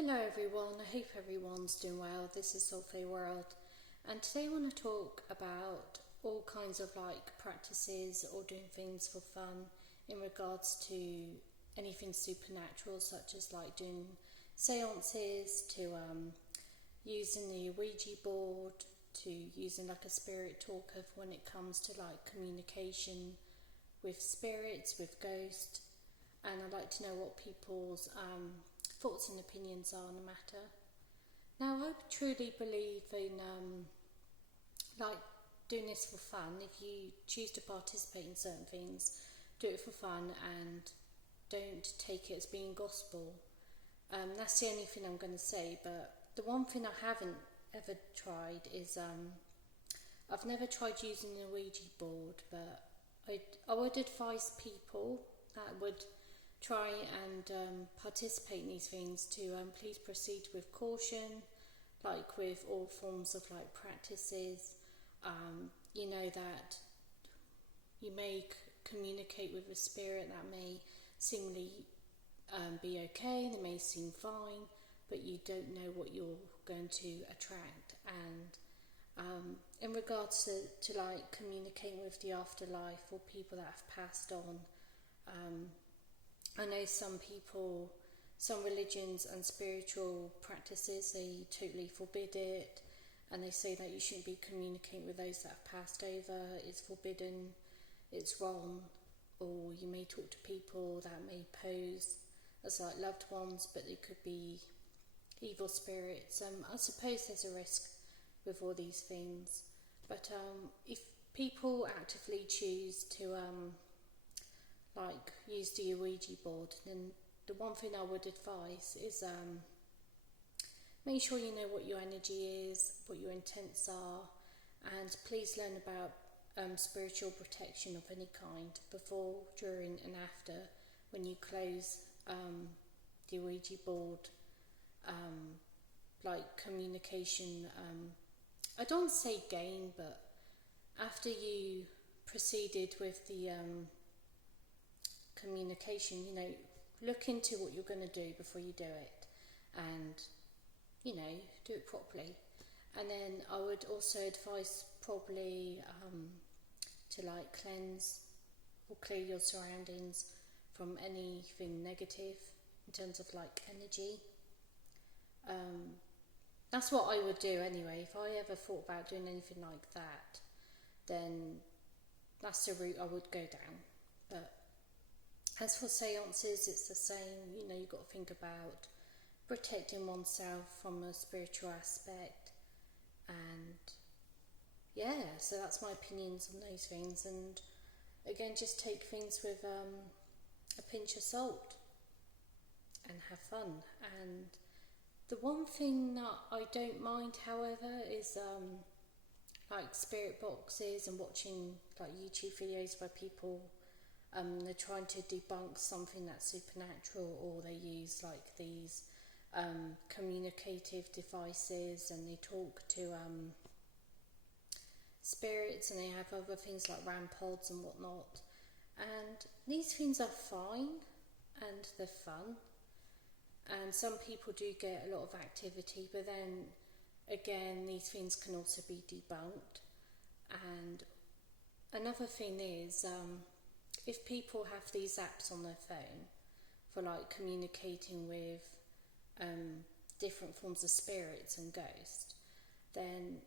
Hello everyone, I hope everyone's doing well. This is Soulfay World, and today I want to talk about all kinds of practices or doing things for fun in regards to anything supernatural, such as doing seances, to using the Ouija board, to using a spirit talker when it comes to communication with spirits, with ghosts, and I'd like to know what people's thoughts and opinions are on the matter. Now, I truly believe in doing this for fun. If you choose to participate in certain things, do it for fun and don't take it as being gospel. That's the only thing I'm going to say. But the one thing I haven't ever tried is I've never tried using a Ouija board, but I would advise people that would try and participate in these things to please proceed with caution, like with all forms of practices. You know that you may communicate with a spirit that may seemingly be okay, they may seem fine, but you don't know what you're going to attract. And in regards to communicating with the afterlife or people that have passed on, I know some people, some religions and spiritual practices, they totally forbid it, and they say that you shouldn't be communicating with those that have passed over, it's forbidden, it's wrong, or you may talk to people that may pose as loved ones, but they could be evil spirits. I suppose there's a risk with all these things, but if people actively choose to use the Ouija board, then the one thing I would advise is make sure you know what your energy is, what your intents are, and please learn about spiritual protection of any kind before, during and after when you close the Ouija board, communication, I don't say gain, but after you proceeded with the communication, look into what you're going to do before you do it, and do it properly. And then I would also advise probably to cleanse or clear your surroundings from anything negative in terms of energy. That's what I would do anyway. If I ever thought about doing anything like that, then that's the route I would go down. But as for seances, it's the same. You've got to think about protecting oneself from a spiritual aspect. And so that's my opinions on those things. And again, just take things with a pinch of salt and have fun. And the one thing that I don't mind, however, is spirit boxes and watching YouTube videos where people they're trying to debunk something that's supernatural, or they use these communicative devices, and they talk to spirits, and they have other things like RAM pods and whatnot. And these things are fine and they're fun, and some people do get a lot of activity, but then again, these things can also be debunked. And another thing is, if people have these apps on their phone for communicating with different forms of spirits and ghosts, then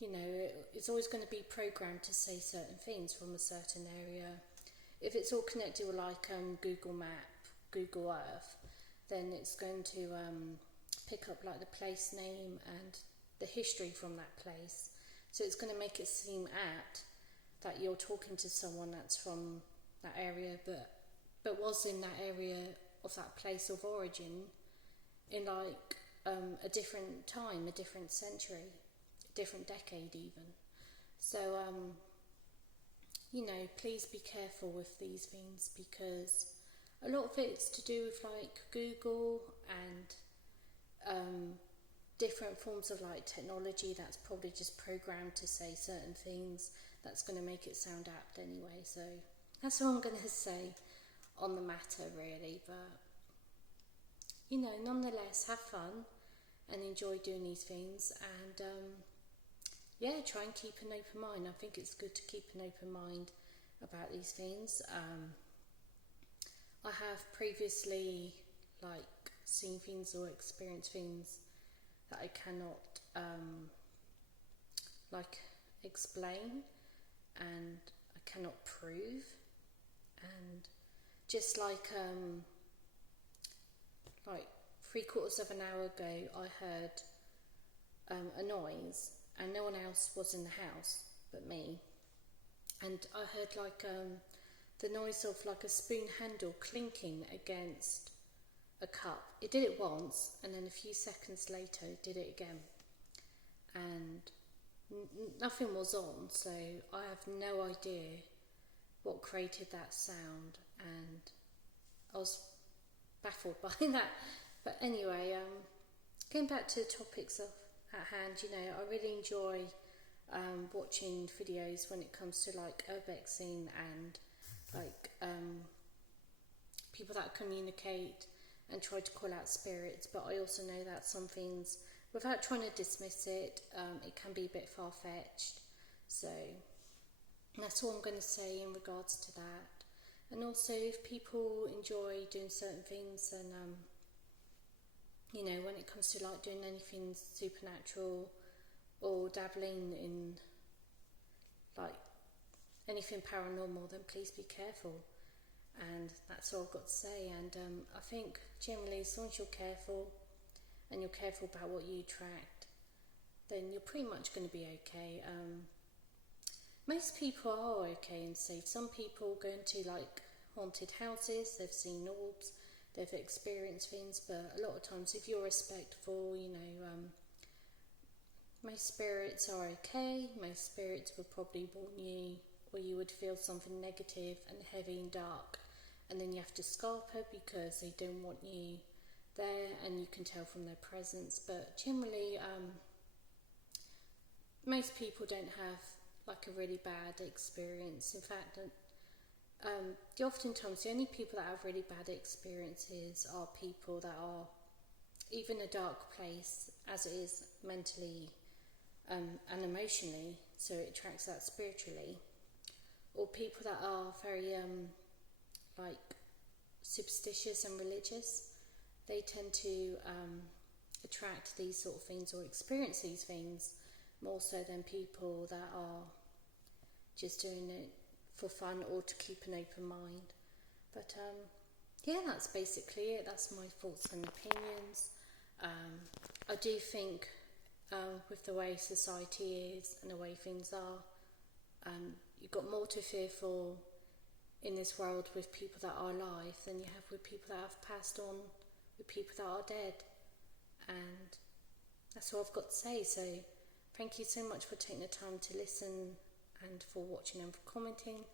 it's always going to be programmed to say certain things from a certain area. If it's all connected with Google Map, Google Earth, then it's going to pick up the place name and the history from that place. So it's going to make it seem apt that you're talking to someone that's from that area, but was in that area of that place of origin in a different time, a different century, a different decade even. So please be careful with these things, because a lot of it's to do with Google and different forms of technology that's probably just programmed to say certain things that's going to make it sound apt anyway. So that's all I'm going to say on the matter, really. But nonetheless have fun and enjoy doing these things, and try and keep an open mind. I think it's good to keep an open mind about these things. I have previously seen things or experienced things that I cannot explain, and I cannot prove, and just like 3/4 of an hour ago I heard a noise, and no one else was in the house but me, and I heard the noise of a spoon handle clinking against a cup. It did it once, and then a few seconds later it did it again, and nothing was on, so I have no idea what created that sound, and I was baffled by that. But anyway, getting back to the topics at hand, I really enjoy watching videos when it comes to urbexing and people that communicate and try to call out spirits. But I also know that some things, without trying to dismiss it, it can be a bit far-fetched. So that's all I'm going to say in regards to that. And also, if people enjoy doing certain things, and when it comes to doing anything supernatural or dabbling in anything paranormal, then please be careful. And that's all I've got to say. And I think generally, as long as you're careful and you're careful about what you attract, then you're pretty much going to be okay. Most people are okay and safe. Some people go into haunted houses, they've seen orbs, they've experienced things, but a lot of times if you're respectful, most spirits are okay. Most spirits would probably warn you, or you would feel something negative and heavy and dark, and then you have to scarper because they don't want you there, and you can tell from their presence. But generally, most people don't have a really bad experience. In fact, oftentimes the only people that have really bad experiences are people that are even a dark place as it is mentally and emotionally, so it attracts that spiritually, or people that are very superstitious and religious. They tend to attract these sort of things or experience these things more so than people that are just doing it for fun or to keep an open mind. But that's basically it. That's my thoughts and opinions. I do think with the way society is and the way things are, you've got more to fear for in this world with people that are alive than you have with people that have passed on, with people that are dead. And that's all I've got to say. So thank you so much for taking the time to listen, and for watching and for commenting.